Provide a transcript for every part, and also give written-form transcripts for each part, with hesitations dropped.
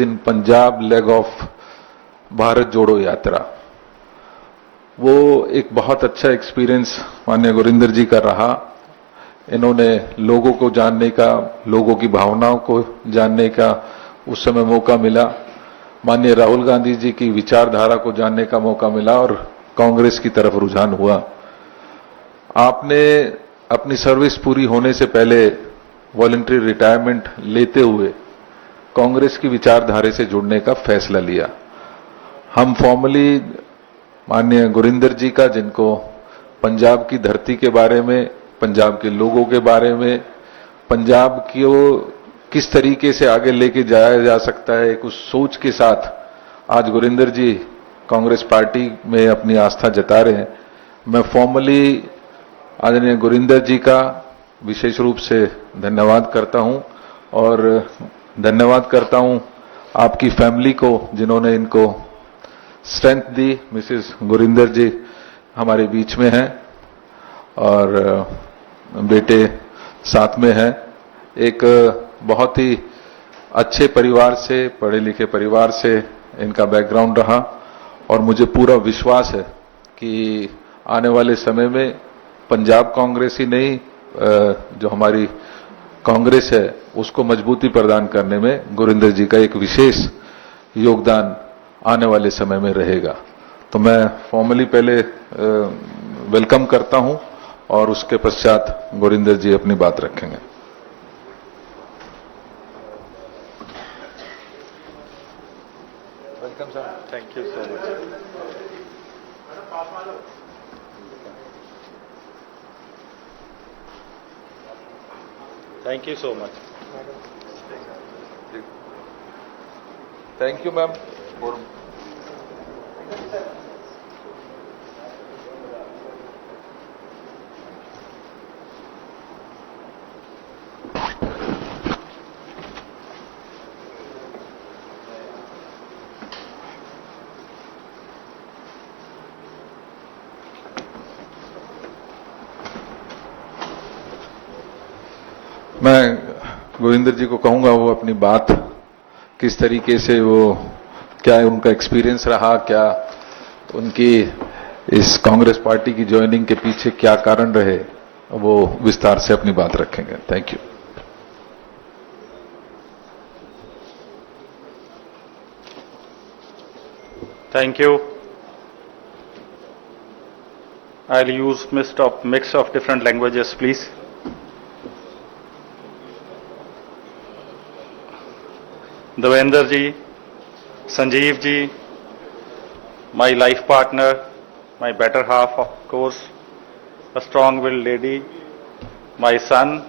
In Punjab leg of Bharat Jodo Yatra, वो एक बहुत अच्छा एक्सपीरियंस माननीय गुरिंदर जी का रहा। इन्होंने लोगों को जानने का, लोगों की भावनाओं को जानने का उस समय मौका मिला। माननीय राहुल गांधी जी की विचारधारा को जानने का मौका मिला और कांग्रेस की तरफ रुझान हुआ। आपने अपनी सर्विस पूरी होने से पहले वॉलंटरी रिटायरमेंट लेते हुए कांग्रेस की विचारधारा से जुड़ने का फैसला लिया। हम फॉर्मली माननीय गुरिंदर जी का, जिनको पंजाब की धरती के बारे में, पंजाब के लोगों के बारे में, पंजाब को किस तरीके से आगे लेके जाया जा सकता है, एक उस सोच के साथ आज गुरिंदर जी कांग्रेस पार्टी में अपनी आस्था जता रहे हैं। मैं फॉर्मली आदरणीय गुरिंदर जी का विशेष रूप से धन्यवाद करता हूं और धन्यवाद करता हूं आपकी फैमिली को, जिन्होंने इनको स्ट्रेंथ दी। मिसेस गुरिंदर जी हमारे बीच में हैं और बेटे साथ में हैं। एक बहुत ही अच्छे परिवार से, पढ़े लिखे परिवार से इनका बैकग्राउंड रहा और मुझे पूरा विश्वास है कि आने वाले समय में पंजाब कांग्रेस ही नहीं, जो हमारी कांग्रेस है उसको मजबूती प्रदान करने में गुरिंदर जी का एक विशेष योगदान आने वाले समय में रहेगा। तो मैं फॉर्मली पहले वेलकम करता हूं और उसके पश्चात गुरिंदर जी अपनी बात रखेंगे। Welcome sir, thank you so much. Thank you so much. Thank you ma'am. मैं गुरिंदर जी को कहूंगा वो अपनी बात किस तरीके से, वो क्या उनका एक्सपीरियंस रहा, क्या उनकी इस कांग्रेस पार्टी की ज्वाइनिंग के पीछे क्या कारण रहे, वो विस्तार से अपनी बात रखेंगे। Thank you. Thank you. I'll use mix of different languages, please. Devendra ji, Sanjeev ji, my life partner, my better half, of course, a strong-willed lady, my son,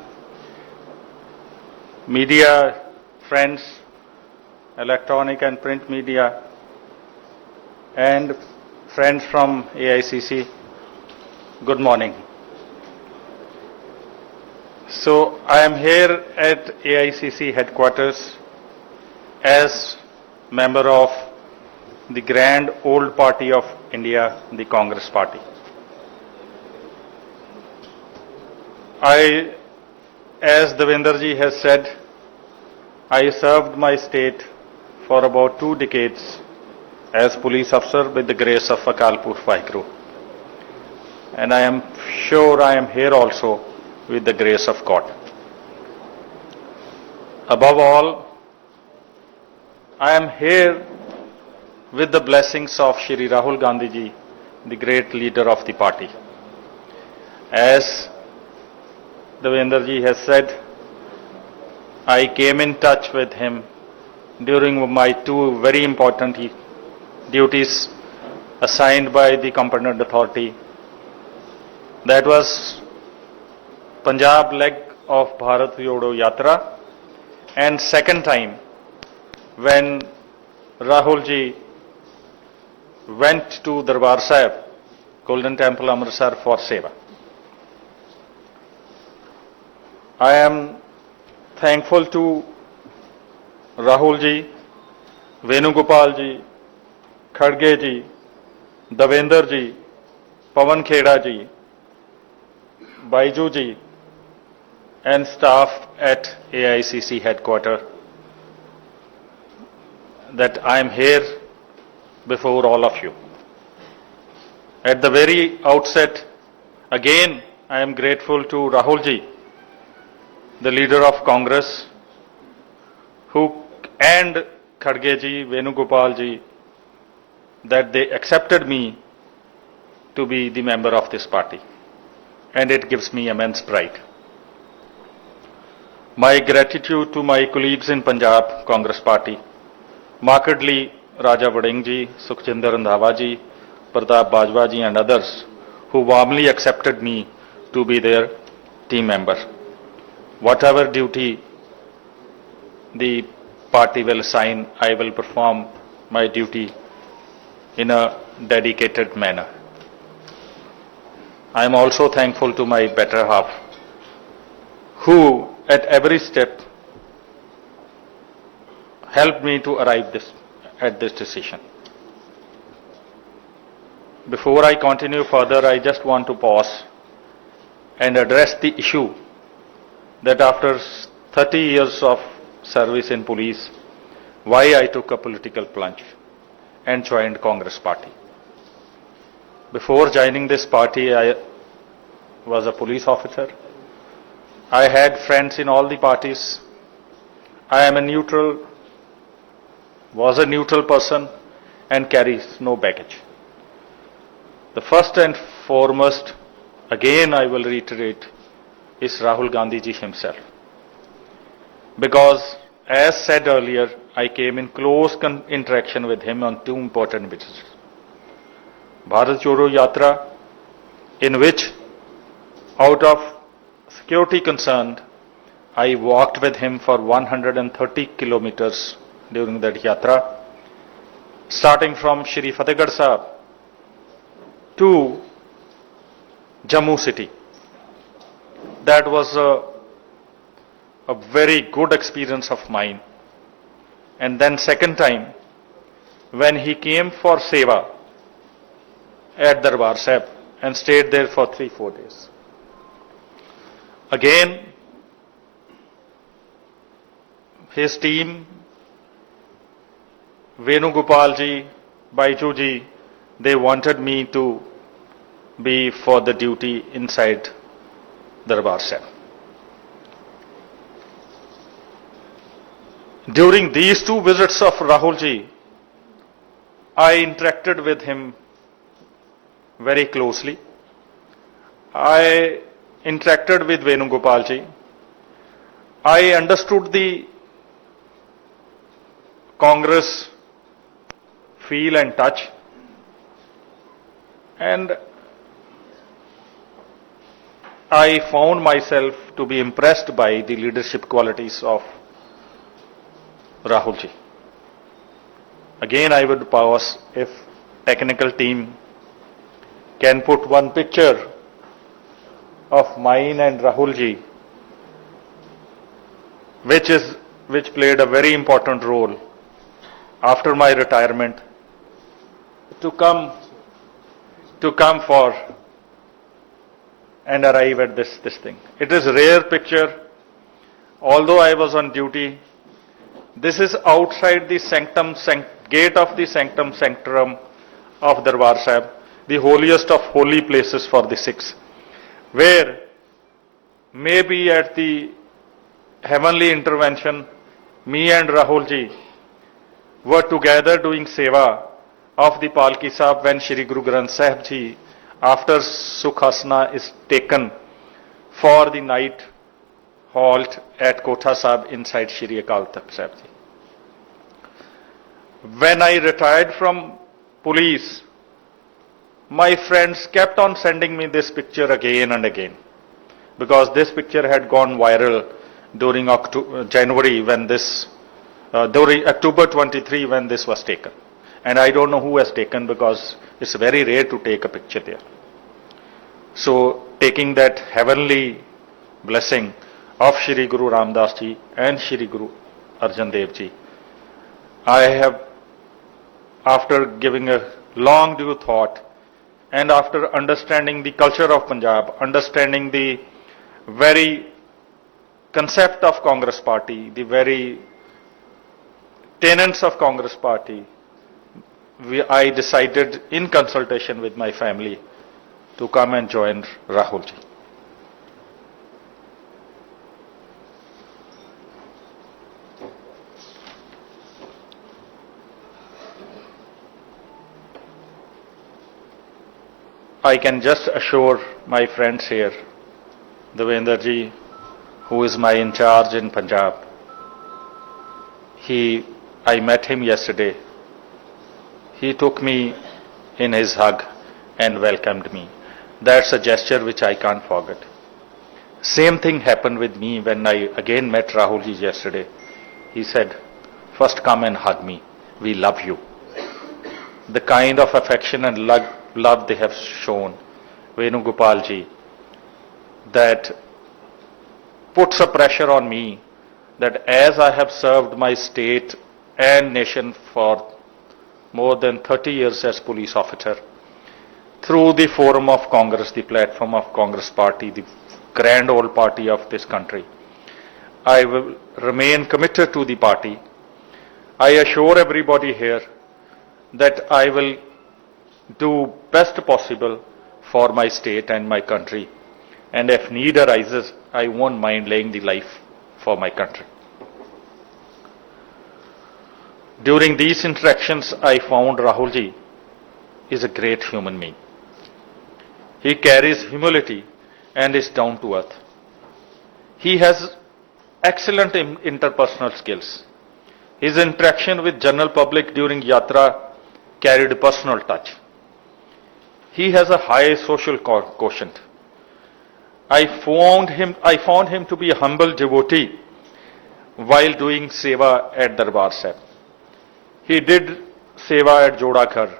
media friends, electronic and print media, and friends from AICC, good morning. So I am here at AICC headquarters as member of the grand old party of India, the Congress Party. As Devendra ji has said, I served my state for about 2 decades as police officer with the grace of Akal Purkh Vaheguru. And I am sure I am here also with the grace of God. Above all, I am here with the blessings of Shri Rahul Gandhi ji, the great leader of the party. As Devendra ji has said, I came in touch with him during my 2 very important duties assigned by the competent authority. That was Punjab leg of Bharat Jodo Yatra, and second time when Rahul ji went to Darbar Sahib, Golden Temple Amritsar for Seva. I am thankful to Rahul ji, Venugopal ji, Khadge ji, Devendra ji, Pawan Kheda ji, Baiju ji, and staff at AICC headquarters that I am here before all of you. At the very outset, again, I am grateful to Rahul ji, the leader of Congress, and Kharge ji, Venugopal ji, that they accepted me to be the member of this party. And it gives me immense pride. My gratitude to my colleagues in Punjab Congress Party, markedly Raja Vading ji, Sukhjinder Randhawa ji, Pratap Bajwa ji and others who warmly accepted me to be their team member. Whatever duty the party will assign, I will perform my duty in a dedicated manner. I am also thankful to my better half, who at every step helped me to arrive at this decision. Before I continue further, I just want to pause and address the issue that after 30 years of service in police, why I took a political plunge and joined Congress Party. Before joining this party, I was a police officer. I had friends in all the parties. I am was a neutral person and carries no baggage. The first and foremost, again I will reiterate, is Rahul Gandhi ji himself. Because, as said earlier, I came in close interaction with him on two important visits. Bharat Jodo Yatra, in which, out of security concern, I walked with him for 130 kilometers during that yatra, starting from Shri Fatehgarh Sahib to Jammu city. That was a very good experience of mine. And then second time, when he came for Seva at Darbar Sahib and stayed there for 3-4 days. Again, his team, Venugopal ji, Baiju ji, they wanted me to be for the duty inside Darbar Sahib. During these two visits of Rahul ji, I interacted with him very closely. I interacted with Venugopal ji. I understood the Congress feel and touch, and I found myself to be impressed by the leadership qualities of Rahul ji. Again, I would pause if technical team can put one picture of mine and Rahul ji, which played a very important role after my retirement to come for and arrive at this thing. It is a rare picture. Although I was on duty, this is outside the gate of the sanctum sanctorum of Darbar Sahib, the holiest of holy places for the Sikhs, where maybe at the heavenly intervention, me and Rahul ji were together doing seva of the Palki Sahib when Shri Guru Granth Sahib ji, after Sukhasana, is taken for the night halt at Kotha Sahib inside Shri Akal Takht Sahib ji. When I retired from police, my friends kept on sending me this picture again and again, because this picture had gone viral during January when during October 23 when this was taken. And I don't know who has taken, because it's very rare to take a picture there. So taking that heavenly blessing of Shri Guru Ramdas ji and Shri Guru Arjan Dev ji, I have, after giving a long due thought and after understanding the culture of Punjab, understanding the very concept of Congress Party, the very tenets of Congress Party, I decided in consultation with my family to come and join Rahul ji. I can just assure my friends here, Devendra ji, who is my in charge in Punjab, I met him yesterday. He took me in his hug and welcomed me. That's a gesture which I can't forget. Same thing happened with me when I again met Rahul ji yesterday. He said, first come and hug me. We love you. The kind of affection and love they have shown, Venugopal ji, that puts a pressure on me that as I have served my state and nation for more than 30 years as police officer, through the forum of Congress, the platform of Congress Party, the grand old party of this country, I will remain committed to the party. I assure everybody here that I will do best possible for my state and my country, and if need arises, I won't mind laying the life for my country. During these interactions, I found Rahul ji is a great human being. He carries humility and is down to earth. He has excellent interpersonal skills. His interaction with general public during Yatra carried personal touch. He has a high social quotient. I found him to be a humble devotee while doing seva at Darbar Sahib. He did seva at Jodaghar,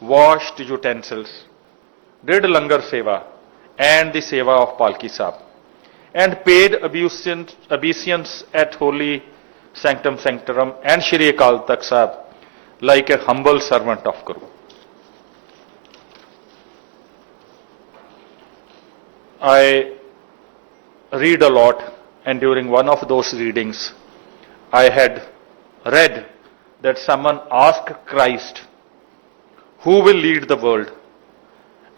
washed utensils, did langar seva and the seva of Palki Sahib, and paid obeisance at Holy Sanctum Sanctorum and Shri Akal Takht Sahib like a humble servant of Guru. I read a lot, and during one of those readings, I had read that someone asked Christ, who will lead the world?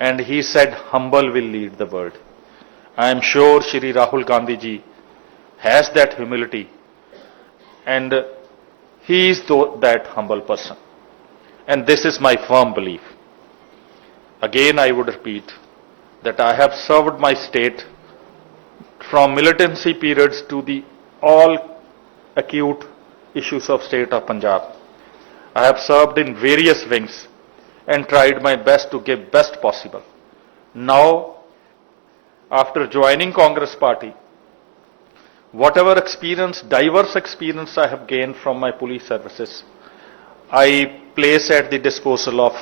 And he said, humble will lead the world. I am sure Shri Rahul Gandhi ji has that humility, and he is that humble person. And this is my firm belief. Again, I would repeat that I have served my state from militancy periods to the all acute issues of state of Punjab. I have served in various wings and tried my best to give best possible. Now, after joining Congress Party, whatever experience, diverse experience I have gained from my police services, I place at the disposal of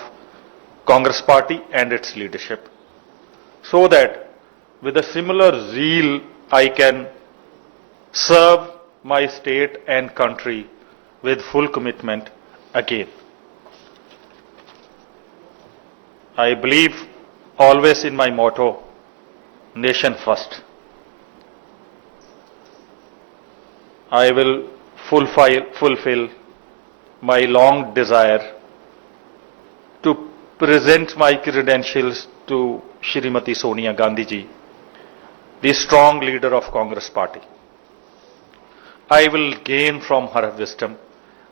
Congress Party and its leadership, so that with a similar zeal I can serve my state and country with full commitment again. I believe always in my motto, nation first. I will fulfill my long desire to present my credentials to Shrimati Sonia Gandhi ji, the strong leader of Congress Party. I will gain from her wisdom.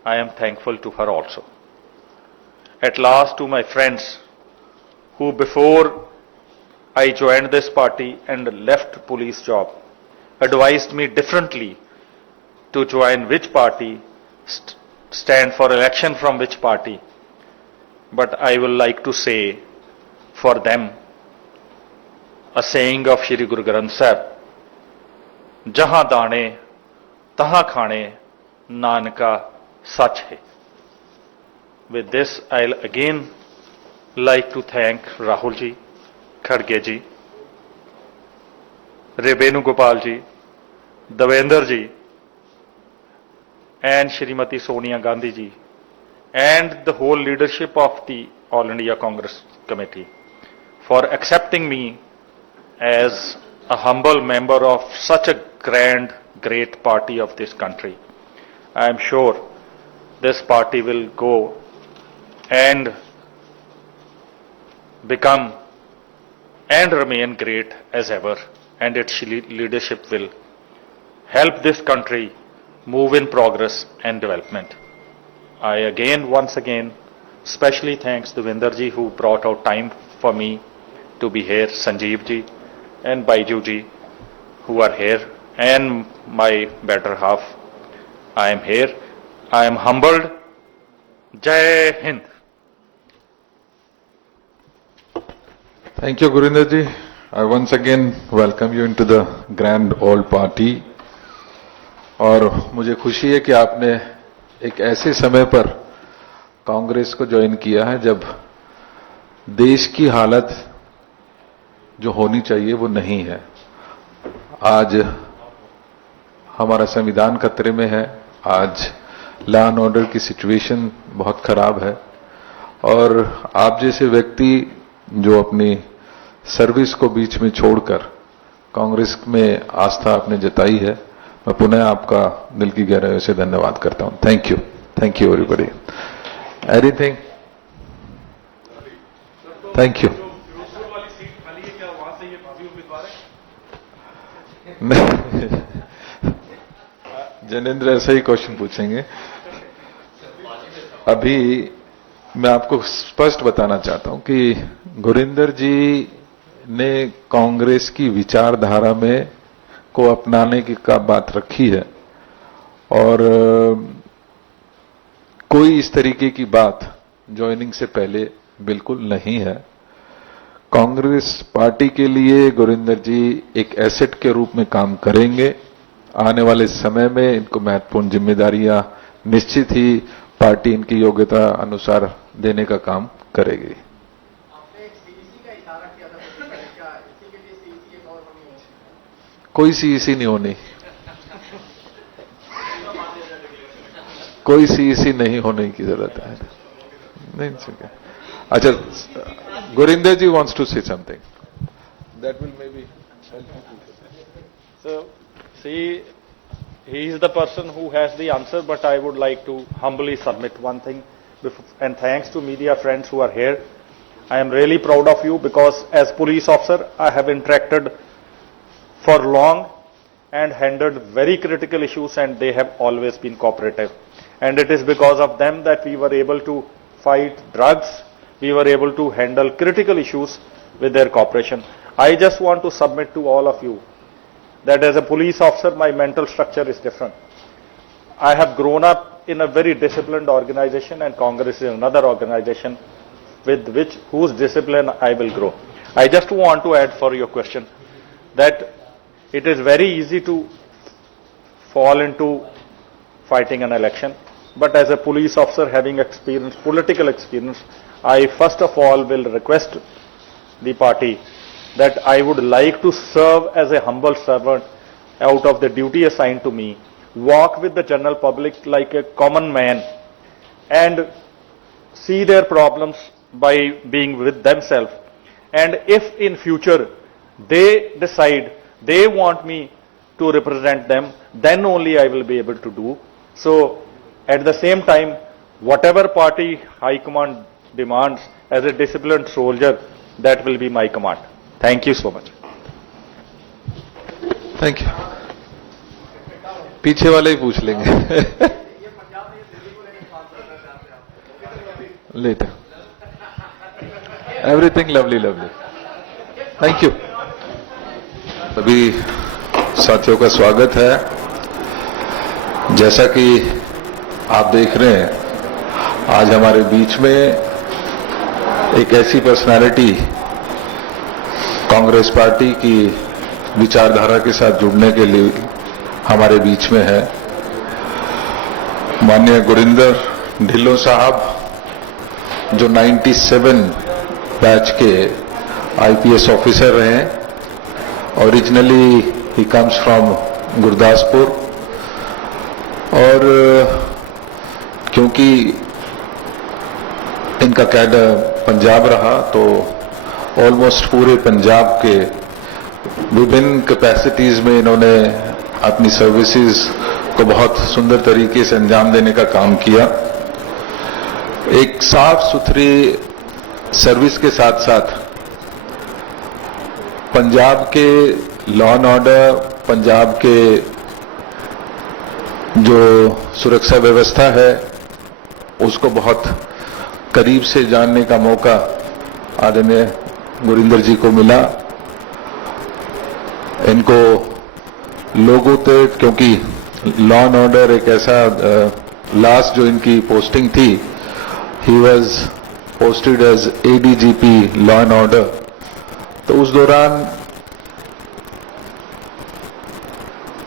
I am thankful to her also. At last, to my friends who before I joined this party and left police job, advised me differently to join which party, stand for election from which party. But I will like to say for them a saying of Shri Guru Granth Sahib, Jahan dane, tahan khane, Nanaka sach hai. With this, I'll again like to thank Rahul ji, Kharge ji, Venugopal ji, Devendra ji, and Shrimati Sonia Gandhi ji, and the whole leadership of the All India Congress Committee for accepting me as a humble member of such a grand, great party of this country. I am sure this party will go and become and remain great as ever, and its leadership will help this country move in progress and development. I once again, especially thanks to Devinder ji who brought out time for me to be here, Sanjeev ji and Baiju ji who are here, and my better half. I am here. I am humbled. Jai Hind. Thank you, Gurinder ji. I once again welcome you into the grand old party. और मुझे खुशी है कि आपने एक ऐसे समय पर कांग्रेस को ज्वाइन किया है जब देश की हालत जो होनी चाहिए वो नहीं है। आज हमारा संविधान खतरे में है, आज लॉ एंड ऑर्डर की सिचुएशन बहुत खराब है, और आप जैसे व्यक्ति जो अपनी सर्विस को बीच में छोड़कर कांग्रेस में आस्था आपने जताई है, मैं पुनः आपका दिल की गहराइयों से धन्यवाद करता हूं। Thank you everybody. Anything? Thank you. Janendra ऐसा ही क्वेश्चन पूछेंगे। अभी मैं आपको स्पष्ट बताना चाहता हूं कि गुरिंदर जी ने कांग्रेस की विचारधारा में को अपनाने की का बात रखी है, और कोई इस तरीके की बात ज्वाइनिंग से पहले बिल्कुल नहीं है। कांग्रेस पार्टी के लिए गुरिंदर जी एक एसेट के रूप में काम करेंगे। आने वाले समय में इनको महत्वपूर्ण जिम्मेदारियां निश्चित ही पार्टी इनकी योग्यता अनुसार देने का काम करेगी। कोई सीईसी नहीं होनी, कोई सीईसी नहीं होने की जरूरत है। नहीं सके। अच्छा, गुरिंदर जी wants to say something. That will maybe help you. So, see, he is the person who has the answer, but I would like to humbly submit one thing. And thanks to media friends who are here. I am really proud of you because as police officer, I have interacted for long and handled very critical issues, and they have always been cooperative. And it is because of them that we were able to fight drugs, we were able to handle critical issues with their cooperation. I just want to submit to all of you that as a police officer, my mental structure is different. I have grown up in a very disciplined organization, and Congress is another organization with whose discipline I will grow. I just want to add for your question that it is very easy to fall into fighting an election, but as a police officer having experience, political experience, I first of all will request the party that I would like to serve as a humble servant out of the duty assigned to me, walk with the general public like a common man and see their problems by being with themselves. And if in future they decide they want me to represent them, then only I will be able to do. So at the same time, whatever party high command demands as a disciplined soldier, that will be my command. Thank you so much. Thank you. पीछे वाले ही पूछ लेंगे later. Everything lovely. Thank you. सभी साथियों का स्वागत है। जैसा कि आप देख रहे हैं, आज हमारे बीच में एक ऐसी पर्सनालिटी कांग्रेस पार्टी की विचारधारा के साथ जुड़ने के लिए हमारे बीच में है। माननीय गुरिंदर ढिल्लों साहब, जो 97 बैच के आईपीएस ऑफिसर रहे हैं। Originally he comes from Gurdaspur, और क्योंकि इनका कैडर पंजाब रहा, तो ऑलमोस्ट पूरे पंजाब के विभिन्न कैपेसिटीज में इन्होंने अपनी सर्विसेज को बहुत सुंदर तरीके से अंजाम देने का काम किया। एक साफ सुथरी सर्विस के साथ साथ पंजाब के लॉ एंड ऑर्डर, पंजाब के जो सुरक्षा व्यवस्था है उसको बहुत करीब से जानने का मौका आदरणीय गुरिंदर जी को मिला। इनको लोगों तक, क्योंकि लॉ एंड ऑर्डर एक ऐसा लास्ट जो इनकी पोस्टिंग थी, he was posted as ADGP law and order, तो उस दौरान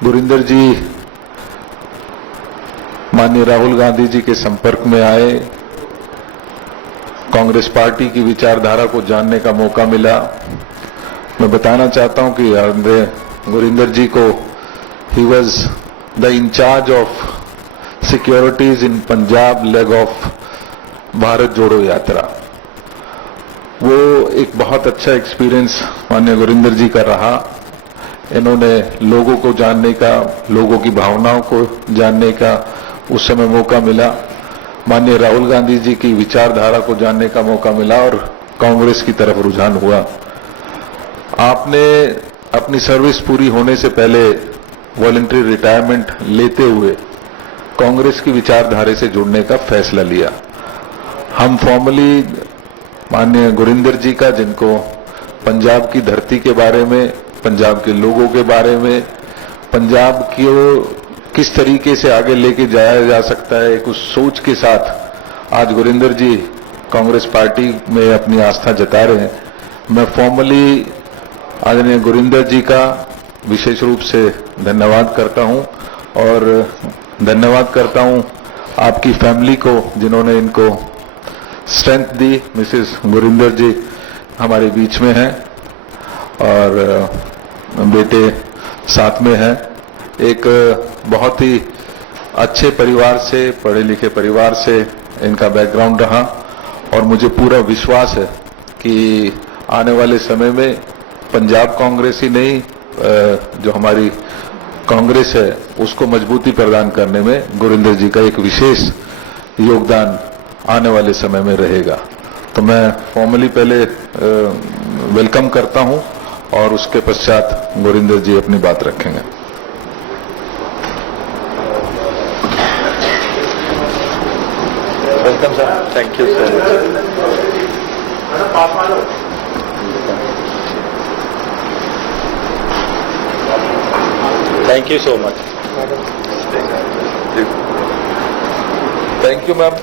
गुरिंदर जी माननीय राहुल गांधी जी के संपर्क में आए, कांग्रेस पार्टी की विचारधारा को जानने का मौका मिला। मैं बताना चाहता हूं कि आदरणीय गुरिंदर जी को he was the incharge of securities in Punjab leg of Bharat Jodo Yatra. वो एक बहुत अच्छा एक्सपीरियंस माननीय गुरिंदर जी का रहा। इन्होंने लोगों को जानने का, लोगों की भावनाओं को जानने का उस समय मौका मिला, माननीय राहुल गांधी जी की विचारधारा को जानने का मौका मिला और कांग्रेस की तरफ रुझान हुआ। आपने अपनी सर्विस पूरी होने से पहले वॉलंटरी रिटायरमेंट लेते हुए कांग्रेस की विचारधारा से जुड़ने का फैसला लिया। हम फॉर्मली माननीय गुरिंदर जी का, जिनको पंजाब की धरती के बारे में, पंजाब के लोगों के बारे में, पंजाब की किस तरीके से आगे लेके जाया जा सकता है, एक उस सोच के साथ आज गुरिंदर जी कांग्रेस पार्टी में अपनी आस्था जता रहे हैं। मैं फॉर्मली आदरणीय गुरिंदर जी का विशेष रूप से धन्यवाद करता हूं और धन्यवाद करता हूं आपकी फैमिली को, जिन्होंने इनको स्ट्रेंथ दी। मिसेस गुरिंदर जी हमारे बीच में हैं और बेटे साथ में हैं। एक बहुत ही अच्छे परिवार से, पढ़े लिखे परिवार से इनका बैकग्राउंड रहा और मुझे पूरा विश्वास है कि आने वाले समय में पंजाब कांग्रेस ही नहीं, जो हमारी कांग्रेस है उसको मजबूती प्रदान करने में गुरिंदर जी का एक विशेष योगदान आने वाले समय में रहेगा। तो मैं फॉर्मली पहले वेलकम करता हूं और उसके पश्चात गुरिंदर जी अपनी बात रखेंगे। Welcome, sir. Thank you so much. Thank you so much. Thank you ma'am.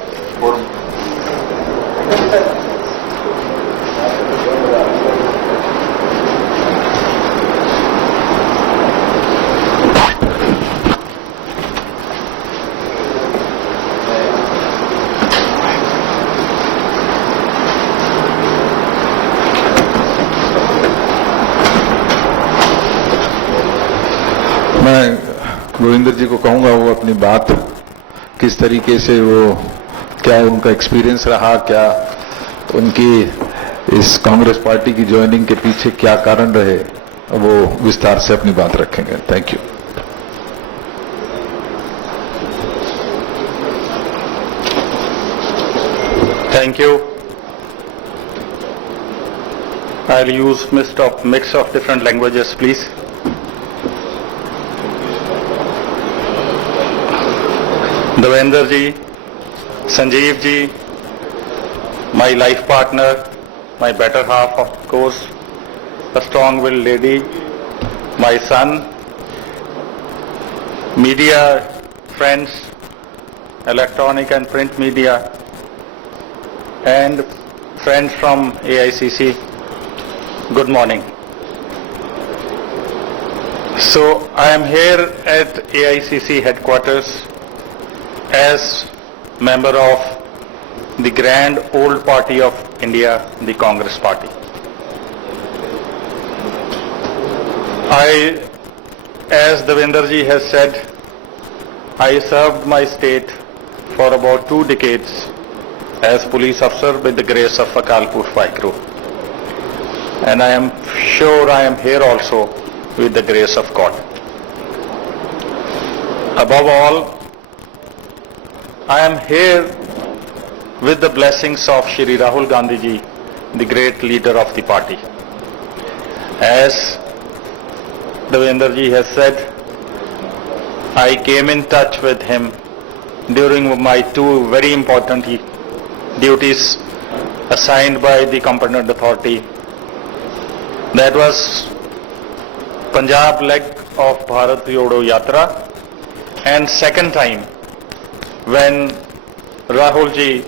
मैं गुरिंदर जी को कहूंगा वो अपनी बात किस तरीके से, वो क्या उनका एक्सपीरियंस रहा, क्या उनकी इस कांग्रेस पार्टी की ज्वाइनिंग के पीछे क्या कारण रहे, वो विस्तार से अपनी बात रखेंगे। Thank you. Thank you. I'll use mix of different languages, please. Devendra ji, Sanjeev ji, my life partner, my better half, of course, a strong-willed lady, my son, media friends, electronic and print media, and friends from AICC, good morning. So I am here at AICC headquarters as member of the grand old party of India, the Congress Party. As Devendra ji has said, I served my state for about 2 decades as police officer with the grace of Akalpur Vaikru. And I am sure I am here also with the grace of God. Above all, I am here with the blessings of Shri Rahul Gandhi ji, the great leader of the party. As Devendra ji has said, I came in touch with him during my two very important duties assigned by the competent authority. That was Punjab leg of Bharat Jodo Yatra, and second time when Rahul ji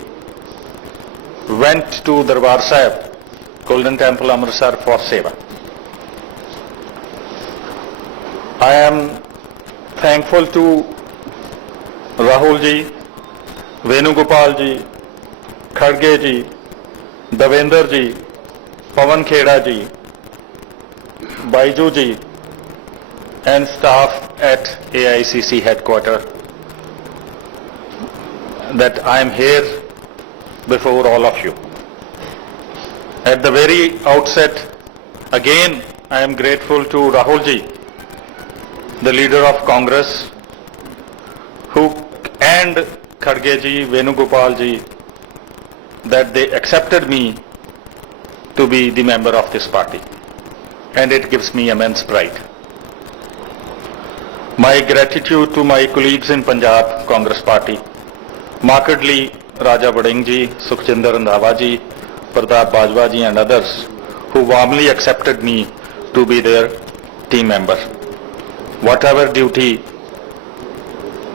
went to Darbar Sahib, Golden Temple Amritsar for Seva. I am thankful to Rahul ji, Venugopal ji, Kharge ji, Devendra ji, Pawan Kheda ji, Baiju ji, and staff at AICC headquarters that I am here before all of you. At the very outset, again I am grateful to Rahul ji, the leader of Congress, and Kharge ji, Venugopal ji, that they accepted me to be the member of this party, and it gives me immense pride. My gratitude to my colleagues in Punjab Congress Party, markedly Raja Bading ji, Sukhjinder Randhawa ji, Pratap Bajwa ji and others who warmly accepted me to be their team member. Whatever duty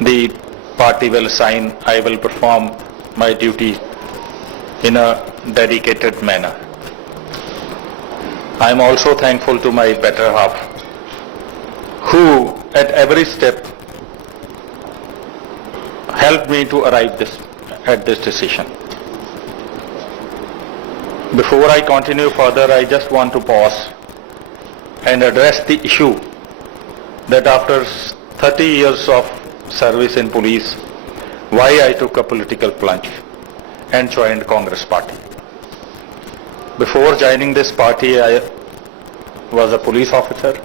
the party will assign, I will perform my duty in a dedicated manner. I am also thankful to my better half, who at every step helped me to arrive at this decision. Before I continue further, I just want to pause and address the issue that after 30 years of service in police, why I took a political plunge and joined Congress Party. Before joining this party, I was a police officer.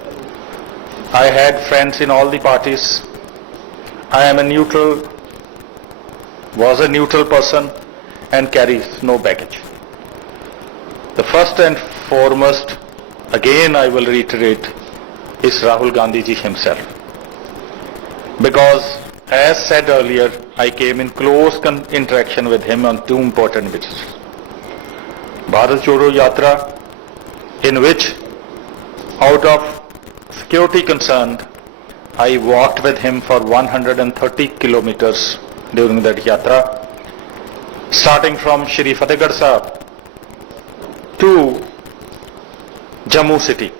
I had friends in all the parties. I am was a neutral person and carries no baggage. The first and foremost, again I will reiterate, is Rahul Gandhi ji himself. Because as said earlier, I came in close interaction with him on two important visits. Bharat Jodo Yatra, in which out of security concerned, I walked with him for 130 kilometers during that yatra, starting from Shri Fatehgarh Sahib to Jammu city.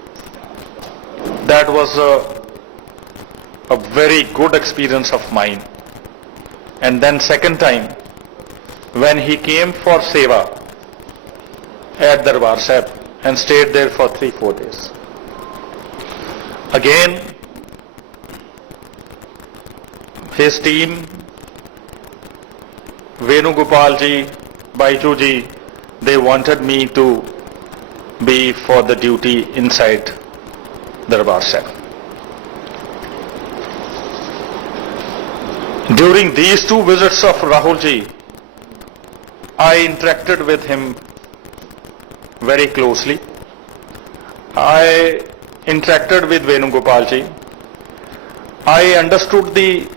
That was a very good experience of mine. And then second time, when he came for Seva at Darbar Sahib and stayed there for 3-4 days. Again, his team, Venugopal ji, Baiju ji, they wanted me to be for the duty inside Darbar Sahib. During these two visits of Rahul ji, I interacted with him very closely. I interacted with Venugopal ji. I understood the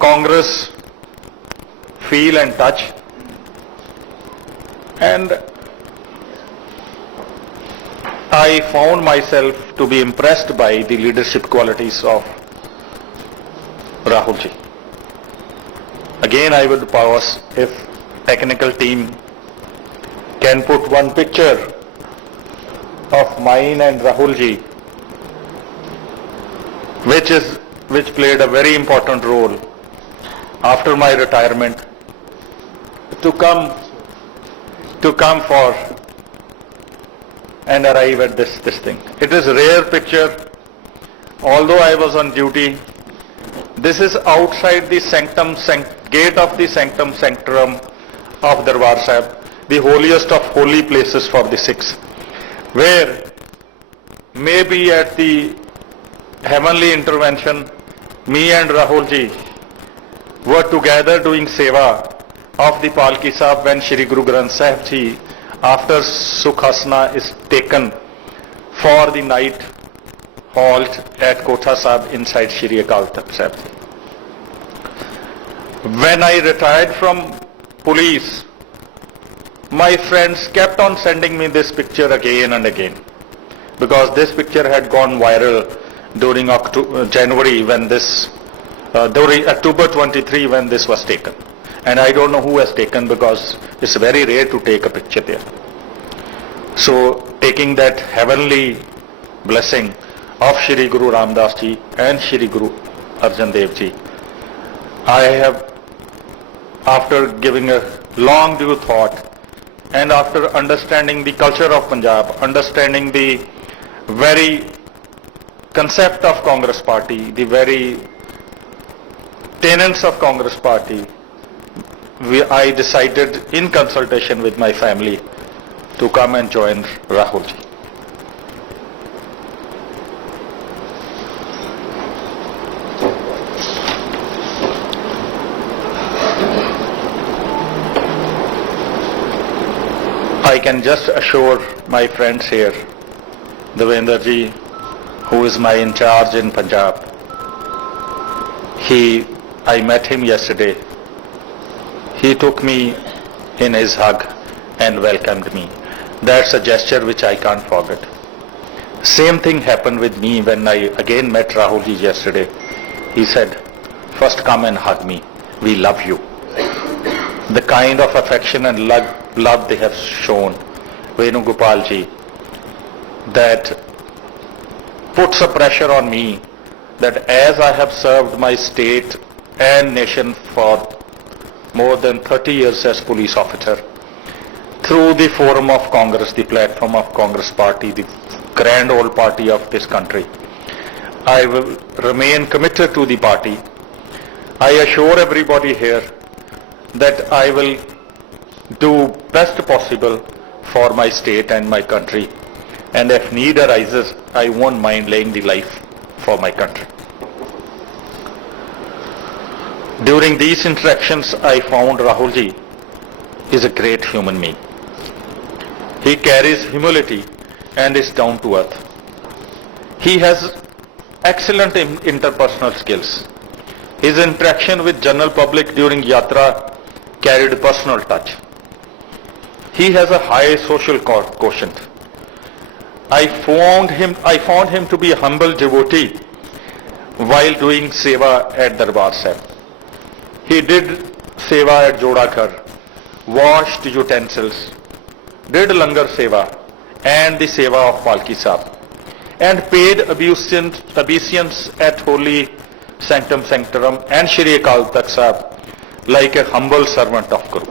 Congress feel and touch, and I found myself to be impressed by the leadership qualities of Rahul ji. Again, I would pause if technical team can put one picture of mine and Rahul ji, which played a very important role after my retirement to come for and arrive at this thing. It is a rare picture. Although I was on duty, this is outside the gate of the sanctum sanctorum of Darbar Sahib, the holiest of holy places for the Sikhs, where maybe at the heavenly intervention, me and Rahul ji were together doing seva of the Palki Sahib when Shri Guru Granth Sahib Ji, after Sukhasana, is taken for the night halt at Kotha Sahib inside Shri Akal Takht Sahib. When I retired from police, my friends kept on sending me this picture again and again, because this picture had gone viral during January when this, during October 23 when this was taken. And I don't know who has taken, because it's very rare to take a picture there. So taking that heavenly blessing of Shri Guru Ramdas Ji and Shri Guru Arjan Dev Ji, I have, after giving a long due thought and after understanding the culture of Punjab, understanding the very concept of Congress Party, the very tenets of Congress Party, I decided in consultation with my family to come and join Rahul Ji. I can just assure my friends here, Devendra Ji, who is my in charge in Punjab, I met him yesterday. He took me in his hug and welcomed me. That's a gesture which I can't forget. Same thing happened with me when I again met Rahul Ji yesterday. He said, first come and hug me. We love you. The kind of affection and love they have shown, Venugopal Ji, that puts a pressure on me that as I have served my state and nation for more than 30 years as police officer, through the forum of Congress, the platform of Congress Party, the grand old party of this country, I will remain committed to the party. I assure everybody here that I will do best possible for my state and my country, and if need arises, I won't mind laying the life for my country. During these interactions, I found Rahul Ji is a great human being. He carries humility and is down to earth. He has excellent interpersonal skills. His interaction with general public during Yatra carried personal touch. He has a high social quotient. I found him to be a humble devotee while doing seva at Darbar Sahib. He did seva at Jodaghar, washed utensils, did langar seva and the seva of Palki Sahib, and paid obeisance at Holy Sanctum Sanctorum and Shri Akal Takht Sahib like a humble servant of Guru.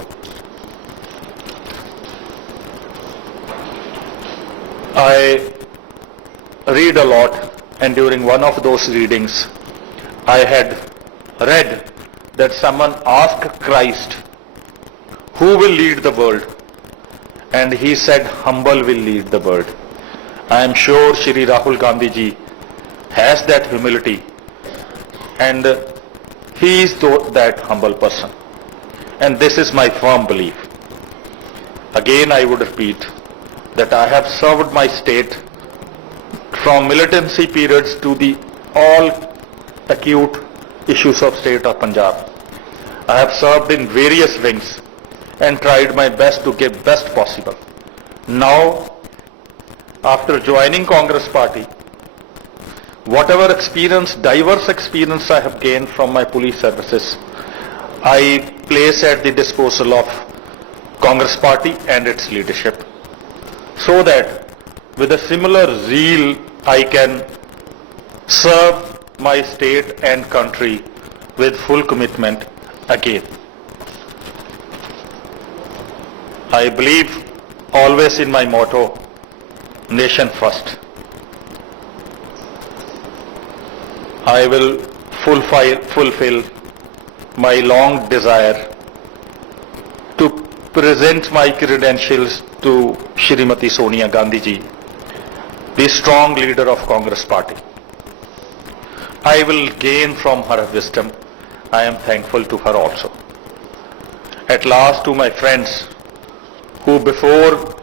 I read a lot, and during one of those readings, I had read that someone asked Christ, who will lead the world? And he said, humble will lead the world. I am sure Shri Rahul Gandhi Ji has that humility, and he is that humble person. And this is my firm belief. Again, I would repeat that I have served my state from militancy periods to the all acute issues of state of Punjab. I have served in various wings and tried my best to give best possible. Now, after joining Congress Party, whatever experience, diverse experience I have gained from my police services, I place at the disposal of Congress Party and its leadership, so that with a similar zeal I can serve my state and country with full commitment again. I believe always in my motto, nation first. I will fulfill my long desire to present my credentials to Shrimati Sonia Gandhi Ji, the strong leader of Congress Party. I will gain from her wisdom. I am thankful to her also. at last to my friends who before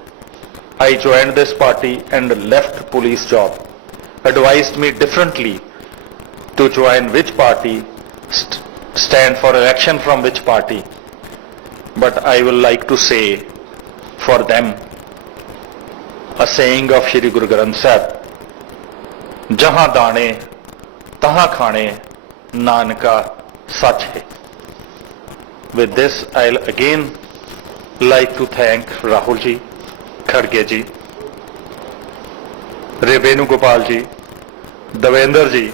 I joined this party and left police job advised me differently to join which party, stand for election from which party. But I will like to say for them a saying of Shri Guru Granth Sahib, Jahan dane, tahan khane, Nanka sach hai. With this, I'll again like to thank Rahul ji, Kharge ji, Revenu Gopal ji, Devendra ji,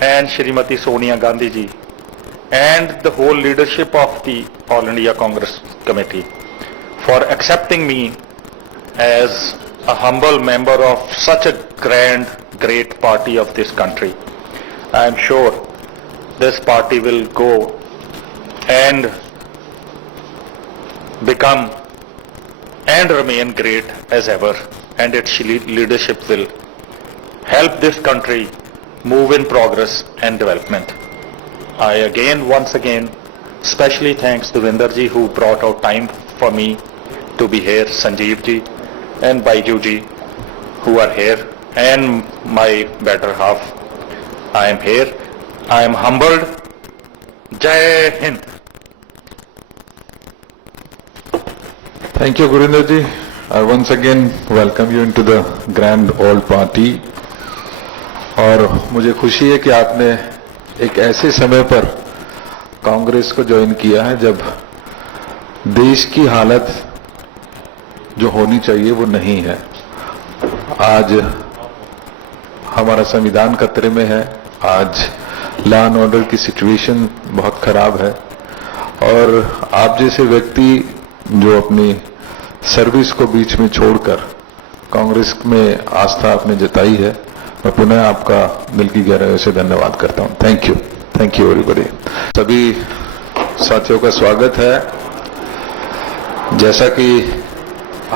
and Shrimati Sonia Gandhi ji, and the whole leadership of the All India Congress Committee for accepting me as a humble member of such a great party of this country. I am sure this party will go and become and remain great as ever, and its leadership will help this country move in progress and development. I once again, especially thanks to Devendra ji who brought out time for me to be here, Sanjeev ji and Baiju ji who are here, and my better half. I am here. I am humbled. Jai Hind. Thank you, Gurinder ji. I once again welcome you into the Grand Old Party. और मुझे खुशी है कि आपने एक ऐसे समय पर कांग्रेस को ज्वाइन किया है जब देश की हालत जो होनी चाहिए वो नहीं है। आज हमारा संविधान खतरे में है, आज लॉ एंड ऑर्डर की सिचुएशन बहुत खराब है, और आप जैसे व्यक्ति जो अपनी सर्विस को बीच में छोड़कर कांग्रेस में आस्था आपने जताई है, मैं पुनः आपका दिल की गहराइयों से धन्यवाद करता हूं। Thank you everybody. सभी साथियों का स्वागत है। जैसा कि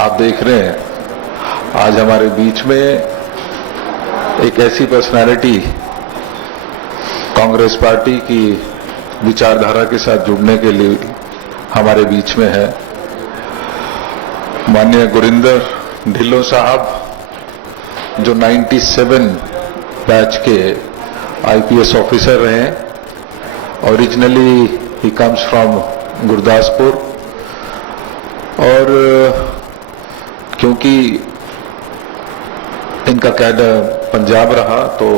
आप देख रहे हैं, आज हमारे बीच में एक ऐसी पर्सनालिटी कांग्रेस पार्टी की विचारधारा के साथ जुड़ने के लिए हमारे बीच में है। माननीय गुरिंदर ढिल्लों साहब जो 97 बैच के आईपीएस ऑफिसर रहे हैं। Originally he comes from Gurdaspur, और क्योंकि इनका कैडर पंजाब रहा तो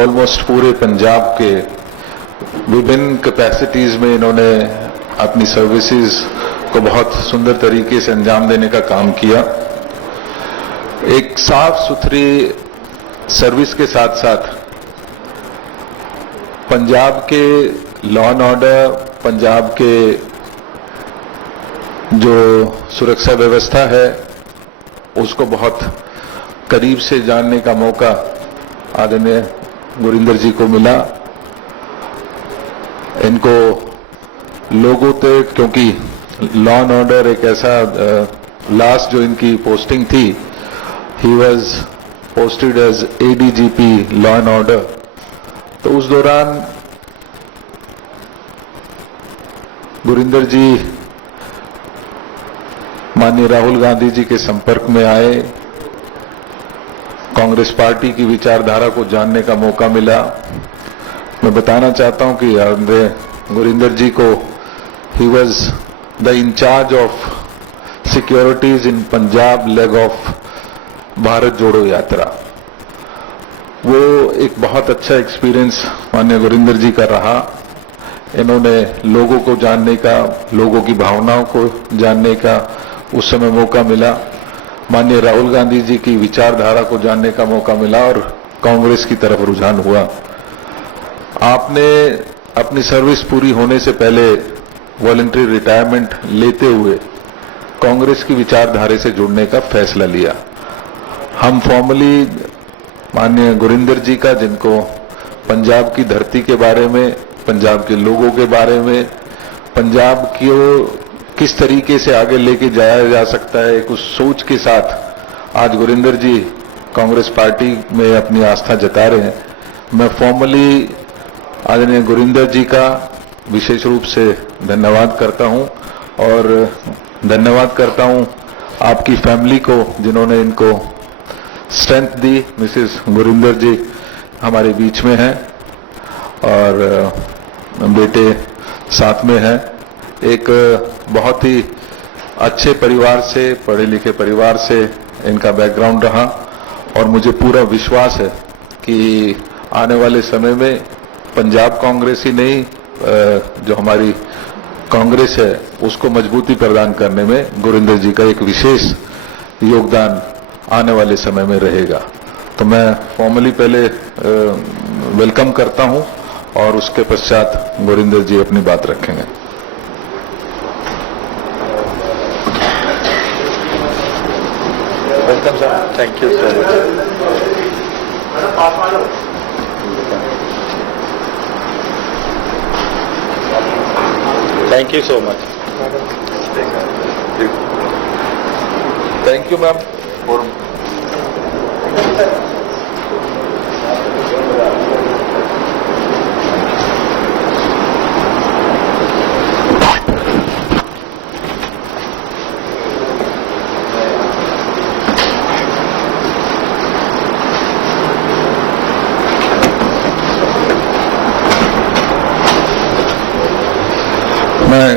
ऑलमोस्ट पूरे पंजाब के विभिन्न कैपेसिटीज में इन्होंने अपनी सर्विसेज को बहुत सुंदर तरीके से अंजाम देने का काम किया। एक साफ सुथरी सर्विस के साथ साथ पंजाब के लॉ एंड ऑर्डर, पंजाब के जो सुरक्षा व्यवस्था है उसको बहुत करीब से जानने का मौका आदरणीय गुरिंदर जी को मिला। इनको लोगों तक, क्योंकि लॉ एंड ऑर्डर एक ऐसा लास्ट जो इनकी पोस्टिंग थी, he was posted as ADGP law and order, तो उस दौरान गुरिंदर जी माननीय राहुल गांधी जी के संपर्क में आए, कांग्रेस पार्टी की विचारधारा को जानने का मौका मिला। मैं बताना चाहता हूं कि गुरिंदर जी को he was the incharge of securities in Punjab leg of Bharat Jodo Yatra. वो एक बहुत अच्छा एक्सपीरियंस माननीय गुरिंदर जी का रहा। इन्होंने लोगों को जानने का, लोगों की भावनाओं को जानने का उस समय मौका मिला। माननीय राहुल गांधी जी की विचारधारा को जानने का मौका मिला और कांग्रेस की तरफ रुझान हुआ। आपने अपनी सर्विस पूरी होने से पहले वॉलंटरी रिटायरमेंट लेते हुए कांग्रेस की विचारधारा से जुड़ने का फैसला लिया। हम फॉर्मली माननीय गुरिंदर जी का, जिनको पंजाब की धरती के बारे में, पंजाब के लोगों के बारे में, पंजाब की किस तरीके से आगे लेके जाया जा सकता है, एक उस सोच के साथ आज गुरिंदर जी कांग्रेस पार्टी में अपनी आस्था जता रहे हैं। मैं फॉर्मली आदरणीय गुरिंदर जी का, विशेष रूप से धन्यवाद करता हूं और धन्यवाद करता हूं आपकी फैमिली को जिन्होंने इनको स्ट्रेंथ दी। मिसेस गुरिंदर जी हमारे बीच में हैं और बेटे साथ में हैं। एक बहुत ही अच्छे परिवार से, पढ़े लिखे परिवार से इनका बैकग्राउंड रहा और मुझे पूरा विश्वास है कि आने वाले समय में पंजाब कांग्रेस ही नहीं, जो हमारी कांग्रेस है उसको मजबूती प्रदान करने में गुरिंदर जी का एक विशेष योगदान आने वाले समय में रहेगा। तो मैं फॉर्मली पहले वेलकम करता हूं और उसके पश्चात गुरिंदर जी अपनी बात रखेंगे। Welcome sir, thank you sir. Thank you so much. Thank you, ma'am. मैं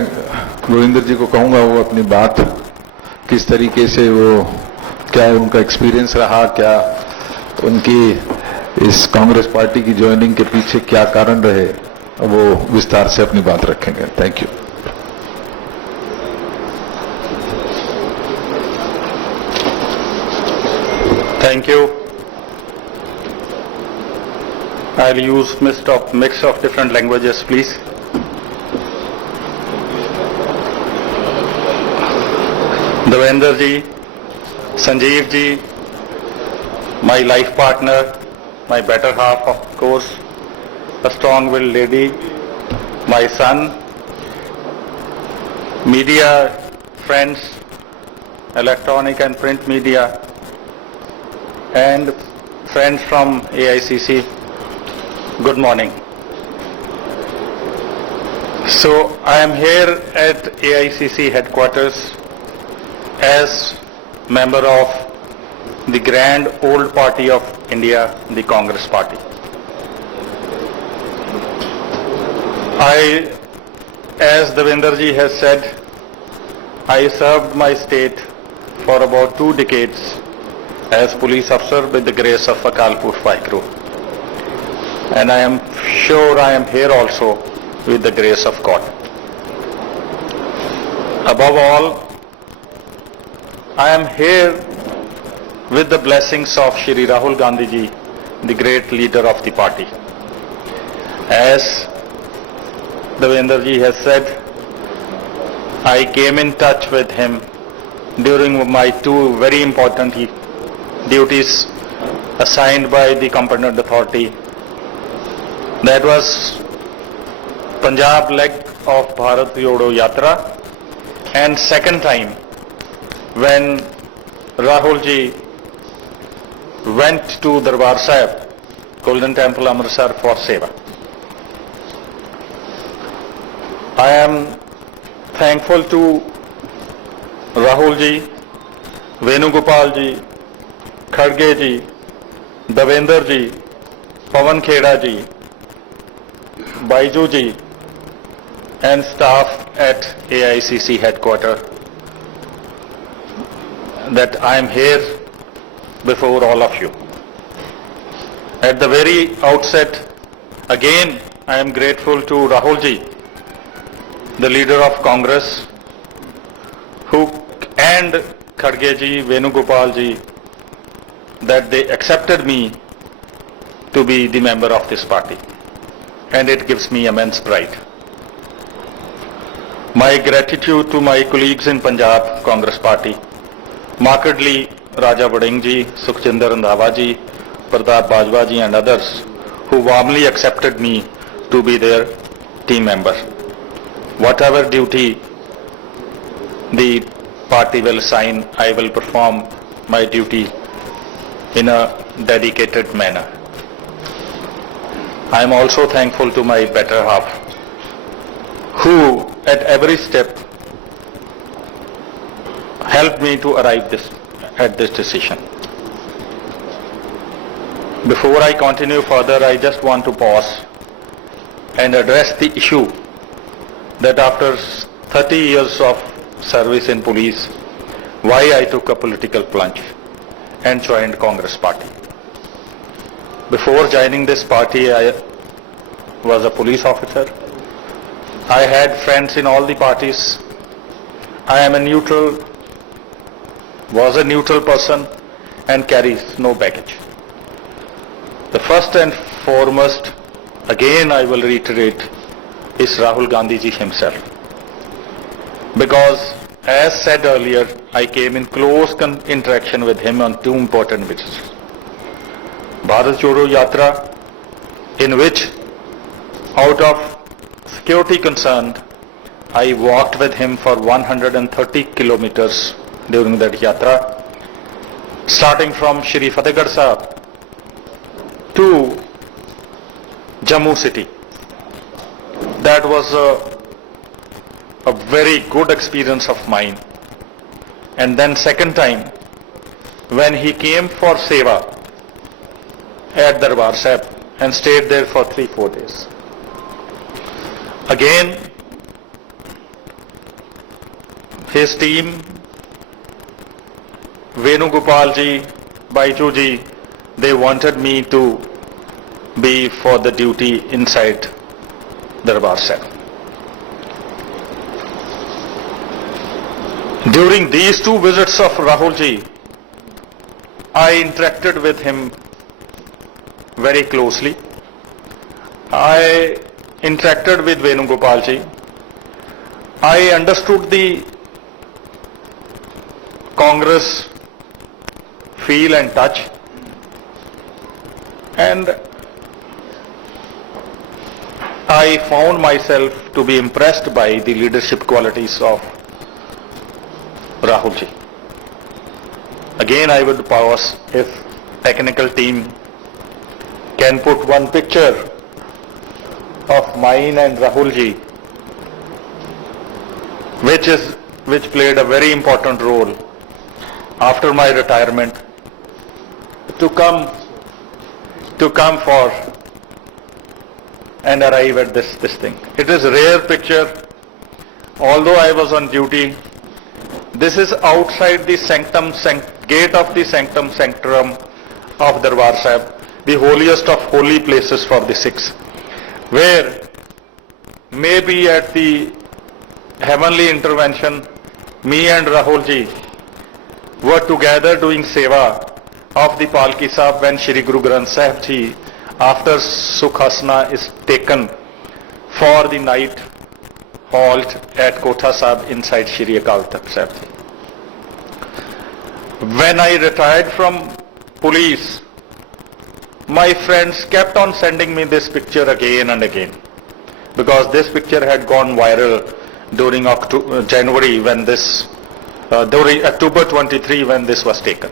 गुरिंदर जी को कहूंगा वो अपनी बात किस तरीके से, वो क्या उनका एक्सपीरियंस रहा, क्या उनकी इस कांग्रेस पार्टी की ज्वाइनिंग के पीछे क्या कारण रहे, वो विस्तार से अपनी बात रखेंगे। Thank you. Thank you. I'll use mix of different languages, please. Devendra ji, Sanjeev ji, my life partner, my better half, of course, a strong-willed lady, my son, media friends, electronic and print media, and friends from AICC, good morning. So I am here at AICC headquarters as member of the grand old party of India, the Congress Party. As Devendra ji has said, I served my state for about 2 decades as police officer with the grace of Akalpur Vaikru. And I am sure I am here also with the grace of God. Above all, I am here with the blessings of Shri Rahul Gandhi ji, the great leader of the party. As Devendra ji has said, I came in touch with him during my 2 very important duties assigned by the competent authority. That was Punjab leg of Bharat Jodo Yatra, and second time when Rahul ji went to Darbar Sahib, Golden Temple Amritsar for Seva. I am thankful to Rahul ji, Venugopal ji, Khadge ji, Devendra ji, Pawan Kheda ji, Baiju ji, and staff at AICC headquarters that I am here before all of you. At the very outset, again I am grateful to Rahul ji, the leader of Congress, and Khadge ji, Venugopal ji, that they accepted me to be the member of this party, and it gives me immense pride. My gratitude to my colleagues in Punjab Congress Party, markedly Raja Bading ji, Sukhjinder Randhawa ji, Pratap Bajwa ji and others who warmly accepted me to be their team member. Whatever duty the party will assign, I will perform my duty in a dedicated manner. I am also thankful to my better half, who at every step helped me to arrive at this decision. Before I continue further, I just want to pause and address the issue that after 30 years of service in police, why I took a political plunge and joined Congress party. Before joining this party, I was a police officer. I had friends in all the parties. I am was a neutral person and carries no baggage. The first and foremost, again I will reiterate, is Rahul Gandhi ji himself. Because as said earlier, I came in close interaction with him on two important visits. Bharat Jodo Yatra, in which out of security concern, I walked with him for 130 kilometers during that yatra, starting from Shri Fatehgarh Sahib to Jammu city. That was a very good experience of mine. And then second time, when he came for seva at Darbar Sahib and stayed there for 3-4 days. Again, his team, Venugopal ji, Baiju ji, they wanted me to be for the duty inside Darbar Sahib. During these two visits of Rahul ji, I interacted with him very closely. I interacted with Venugopal ji. I understood the Congress feel and touch, and I found myself to be impressed by the leadership qualities of Rahul ji. Again, I would pause if technical team can put one picture of mine and Rahul ji, which played a very important role after my retirement to come for and arrive at this thing. It is a rare picture. Although I was on duty, this is outside the gate of the sanctum sanctorum of Darbar Sahib, the holiest of holy places for the Sikhs, where maybe at the heavenly intervention, me and Rahul ji were together doing seva of the Palki Sahib when Shri Guru Granth Sahib ji, after Sukhasana, is taken for the night halt at Kotha Sahib inside Shri Akal Takht Sahib. When I retired from police, my friends kept on sending me this picture again and again, because this picture had gone viral during January when this, during October 23 when this was taken.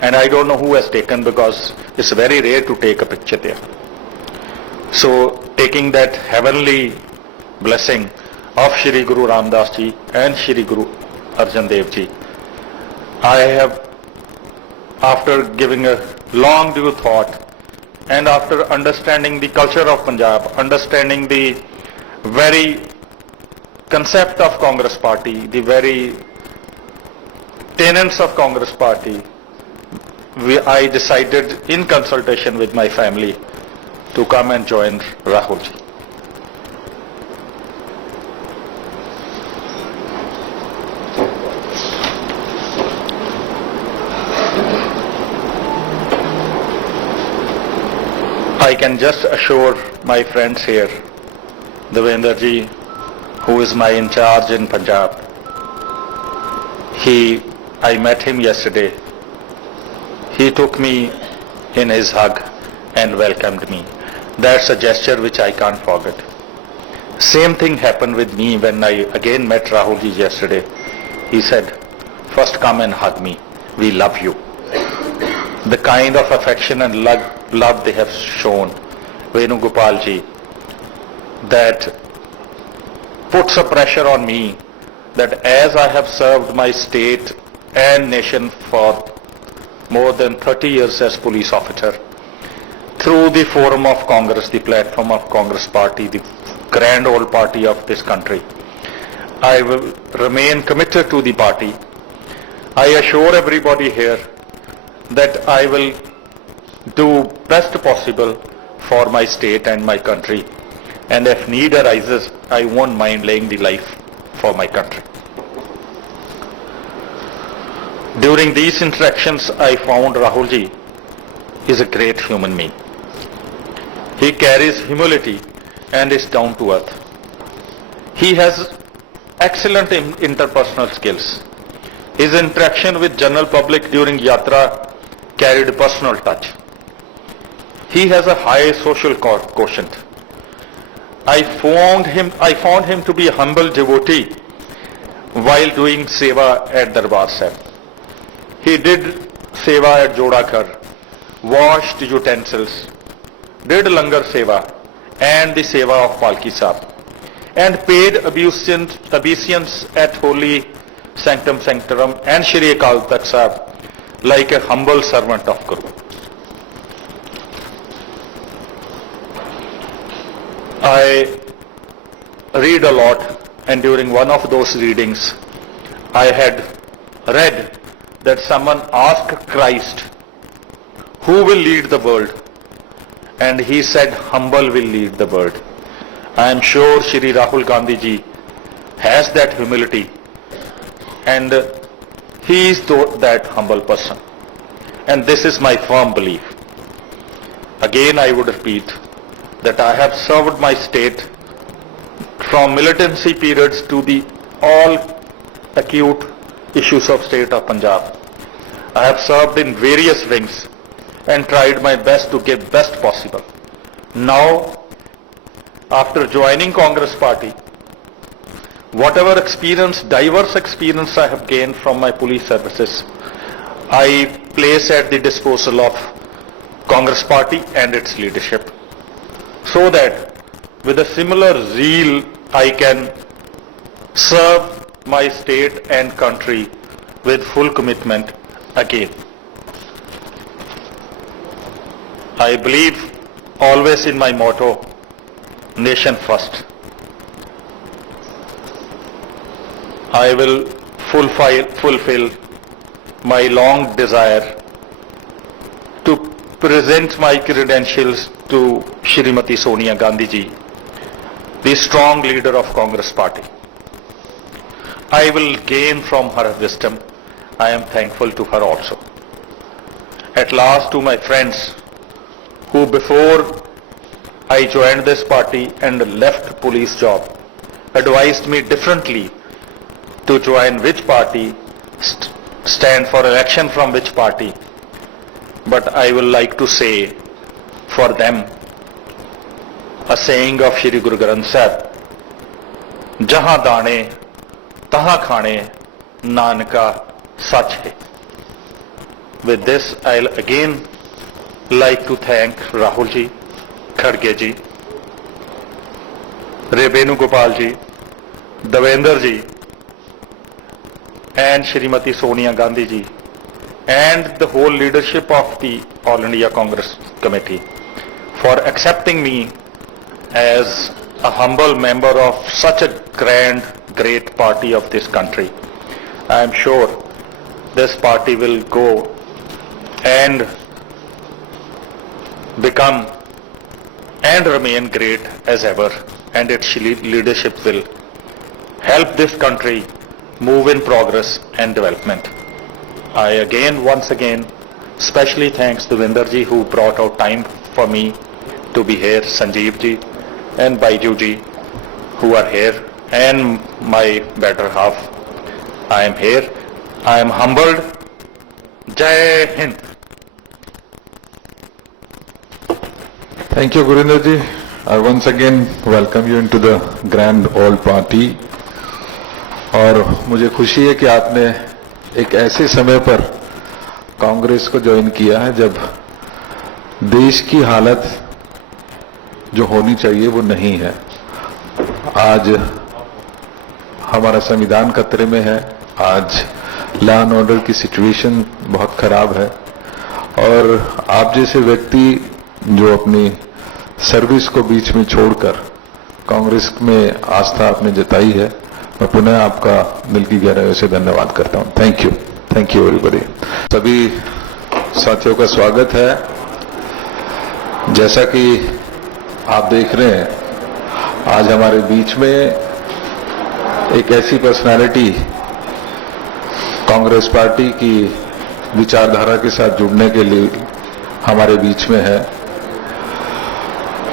And I don't know who has taken, because it's very rare to take a picture there. So taking that heavenly blessing of Shri Guru Ramdas ji and Shri Guru Arjan Dev ji, I have, after giving a long due thought and after understanding the culture of Punjab, understanding the very concept of Congress party, the very tenets of Congress party, I decided in consultation with my family to come and join Rahul ji. I can just assure my friends here, Devendra ji, who is my in charge in Punjab, I met him yesterday. He took me in his hug and welcomed me. That's a gesture which I can't forget. Same thing happened with me when I again met Rahul ji yesterday. He said, first come and hug me. We love you. The kind of affection and love they have shown, Venugopal ji, that puts a pressure on me that as I have served my state and nation for more than 30 years as police officer, through the forum of Congress, the platform of Congress Party, the grand old party of this country, I will remain committed to the party. I assure everybody here that I will do best possible for my state and my country, and if need arises, I won't mind laying the life for my country. During these interactions, I found Rahul ji is a great human being. He carries humility and is down to earth. He has excellent interpersonal skills. His interaction with general public during Yatra carried personal touch. He has a high social quotient. I found him to be a humble devotee while doing seva at Darbar Sahib. He did seva at Jodaghar, washed utensils, did langar seva and the seva of Palki Sahib, and paid obeisance at Holy Sanctum Sanctorum and Shri Akal Takht Sahib like a humble servant of Guru. I read a lot, and during one of those readings, I had read that someone asked Christ, who will lead the world? And he said, humble will lead the world. I am sure Shri Rahul Gandhi ji has that humility, and he is that humble person. And this is my firm belief. Again, I would repeat that I have served my state from militancy periods to the all acute issues of state of Punjab. I have served in various wings and tried my best to give best possible. Now, after joining Congress Party, whatever experience, diverse experience I have gained from my police services, I place at the disposal of Congress Party and its leadership, so that with a similar zeal I can serve my state and country with full commitment again. I believe always in my motto, nation first. I will fulfill my long desire to present my credentials to Shrimati Sonia Gandhi ji, the strong leader of Congress Party. I will gain from her wisdom. I am thankful to her also. At last, to my friends who before I joined this party and left police job advised me differently to join which party, stand for election from which party, but I will like to say for them a saying of Shri Guru Granth Sahib, Jahan dane, tahan khane, Nanaka sach hai. With this, I'll again like to thank Rahul ji, Kharge ji, Rebenu Gopal ji, Devendra ji, and Shrimati Sonia Gandhi ji, and the whole leadership of the All India Congress Committee for accepting me as a humble member of such a great party of this country. I am sure this party will go and become and remain great as ever, and its leadership will help this country move in progress and development. I once again, specially thanks to Devendra ji who brought out time for me to be here, Sanjeev ji and Baiju ji who are here, and my better half. I am here. I am humbled. Jai Hind. Thank you, Gurinder ji. I once again welcome you into the grand old party. और मुझे खुशी है कि आपने एक ऐसे समय पर कांग्रेस को ज्वाइन किया है जब देश की हालत जो होनी चाहिए वो नहीं है। आज हमारा संविधान खतरे में है। आज लॉ एंड ऑर्डर की सिचुएशन बहुत खराब है और आप जैसे व्यक्ति जो अपनी सर्विस को बीच में छोड़कर कांग्रेस में आस्था आपने जताई है, मैं पुनः आपका दिल की गहराइयों से धन्यवाद करता हूं। Thank you everybody. सभी साथियों का स्वागत है। जैसा कि आप देख रहे हैं, आज हमारे बीच में एक ऐसी पर्सनालिटी कांग्रेस पार्टी की विचारधारा के साथ जुड़ने के लिए हमारे बीच में है।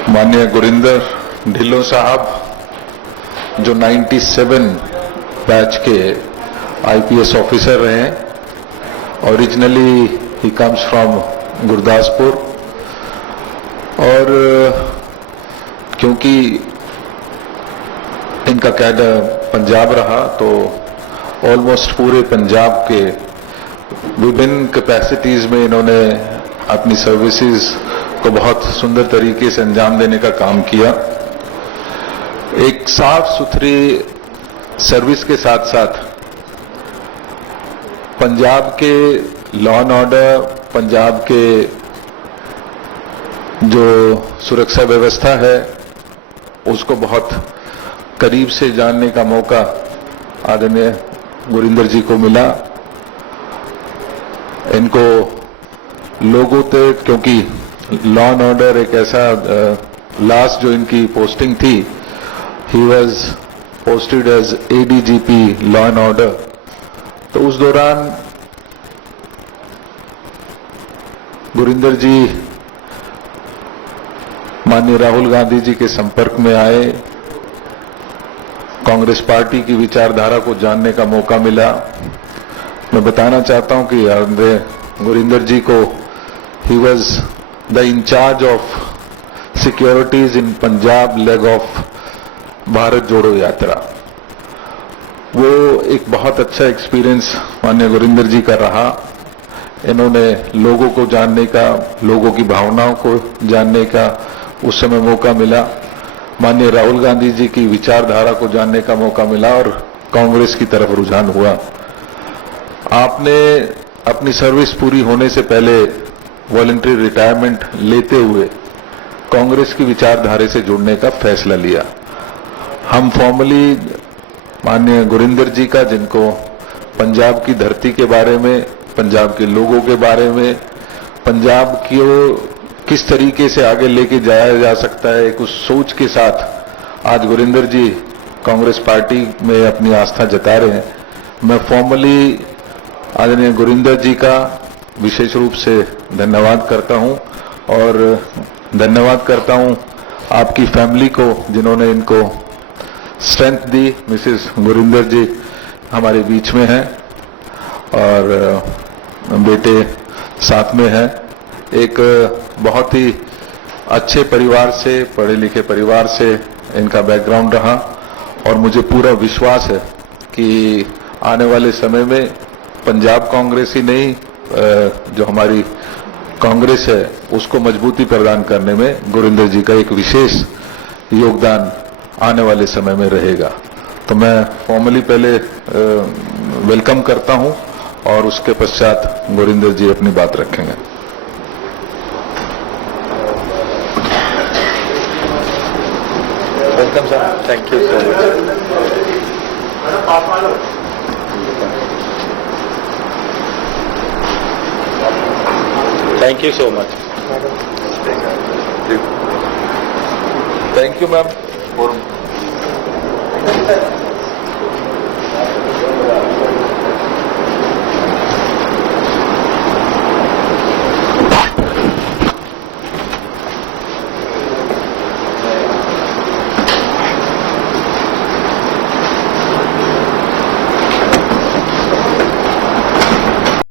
माननीय गुरिंदर ढिल्लों साहब, जो 97 बैच के आईपीएस ऑफिसर रहे हैं। Originally he comes from Gurdaspur और क्योंकि इनका कैडर पंजाब रहा तो ऑलमोस्ट पूरे पंजाब के विभिन्न कैपेसिटीज में इन्होंने अपनी सर्विसेज को बहुत सुंदर तरीके से अंजाम देने का काम किया। एक साफ सुथरी सर्विस के साथ साथ पंजाब के लॉ एंड ऑर्डर, पंजाब के जो सुरक्षा व्यवस्था है उसको बहुत करीब से जानने का मौका आदरणीय गुरिंदर जी को मिला। इनको लोगों तक, क्योंकि लॉ एंड ऑर्डर एक ऐसा लास्ट जो इनकी पोस्टिंग थी, he was posted as ADGP law and order, तो उस दौरान गुरिंदर जी माननीय राहुल गांधी जी के संपर्क में आए, कांग्रेस पार्टी की विचारधारा को जानने का मौका मिला। मैं बताना चाहता हूं कि आदरणीय गुरिंदर जी को he was the incharge of securities in Punjab leg of Bharat Jodo Yatra. वो एक बहुत अच्छा एक्सपीरियंस माननीय गुरिंदर जी का रहा। इन्होंने लोगों को जानने का, लोगों की भावनाओं को जानने का उस समय मौका मिला। माननीय राहुल गांधी जी की विचारधारा को जानने का मौका मिला और कांग्रेस की तरफ रुझान हुआ। आपने अपनी सर्विस पूरी होने से पहले वॉलंटरी रिटायरमेंट लेते हुए कांग्रेस की विचारधारा से जुड़ने का फैसला लिया। हम फॉर्मली माननीय गुरिंदर जी का, जिनको पंजाब की धरती के बारे में, पंजाब के लोगों के बारे में, पंजाब की किस तरीके से आगे लेके जाया जा सकता है, एक उस सोच के साथ आज गुरिंदर जी कांग्रेस पार्टी में अपनी आस्था जता रहे हैं। मैं फॉर्मली आदरणीय गुरिंदर जी का विशेष रूप से धन्यवाद करता हूं और धन्यवाद करता हूं आपकी फैमिली को, जिन्होंने इनको स्ट्रेंथ दी। मिसेस गुरिंदर जी हमारे बीच में हैं और बेटे साथ में हैं। एक बहुत ही अच्छे परिवार से, पढ़े लिखे परिवार से इनका बैकग्राउंड रहा और मुझे पूरा विश्वास है कि आने वाले समय में पंजाब कांग्रेस ही नहीं, जो हमारी कांग्रेस है उसको मजबूती प्रदान करने में गुरिंदर जी का एक विशेष योगदान आने वाले समय में रहेगा। तो मैं फॉर्मली पहले वेलकम करता हूं और उसके पश्चात गुरिंदर जी अपनी बात रखेंगे। Welcome sir, thank you so much. Thank you so much. Thank you ma'am.